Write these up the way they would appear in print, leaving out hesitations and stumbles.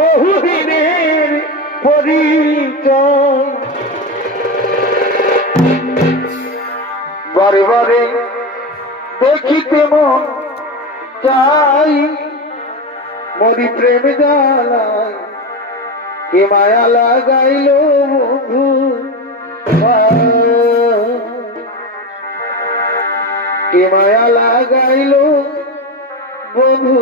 বহুদিনের পরিচয় বারে বারে দেখিতে মন চাই মরি প্রেম জ্বালায় কে মায়া লাগাইল বন্ধু কে মায়া লাগাইল বন্ধু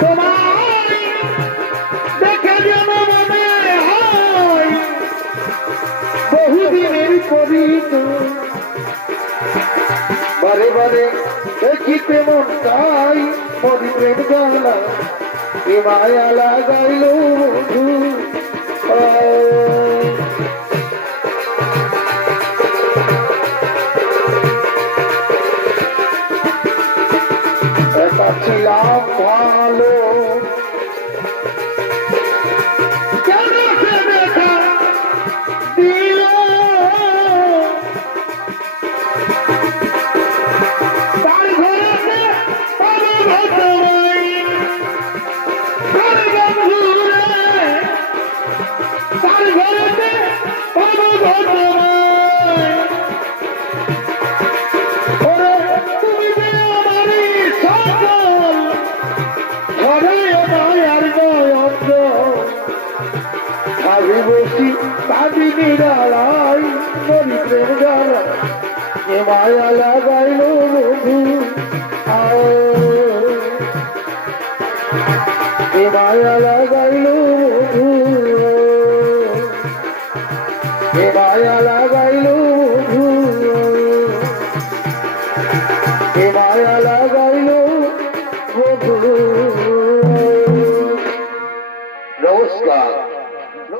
তোমায় দেখে যেন মনে হয় বহুদিনের পরিচয় বারে বারে দেখিতে মন চাই মরি প্রেম জ্বালা এ মায়া লাগাইল বন্ধু একা ছিলাম ভালো কেন সে দেখা দিল তার ঘরেতে পাবো ভদ্রমাই তার বন্ধুরে তার ঘরেতে পাবো ভদ্রমাই ওরে তুমি যে আমারই সকল ঘরে মায়ার নয়ন ভাবি বসি কাঁদি নিরালাই মরি প্রেম জ্বালা এ মায়া লাগাইল বন্ধু এ মায়া লাগাইল বন্ধু এ মায়া লাগাইল বন্ধু এ মায়া লাগাইল বন্ধু নমস্কার।